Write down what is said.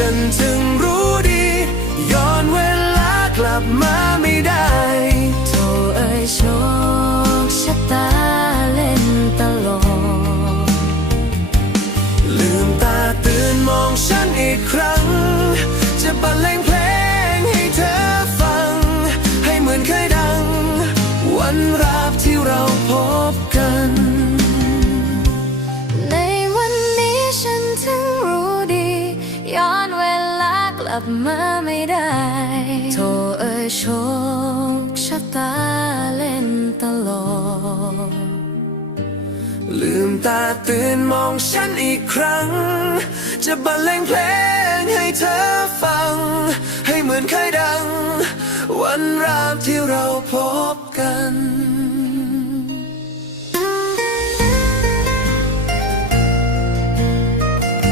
ฉันถึงรู้ดี ย้อนเวลากลับมาไม่ได้โทเอ่ยโชคชะตาเล่นตลกลืมตาตื่นมองฉันอีกครั้ง จะบรรเลงเพลงให้เธอฟัง ให้เหมือนเคยดัง วันราบที่เราพบกัน ลับมาไม่ได้โทเอ่ยโชคชะตาเล่นตลกลืมตาตื่นมองฉันอีกครั้ง จะบรรเลงเพลงให้เธอฟัง ให้เหมือนเคยดัง วันราบที่เราพบ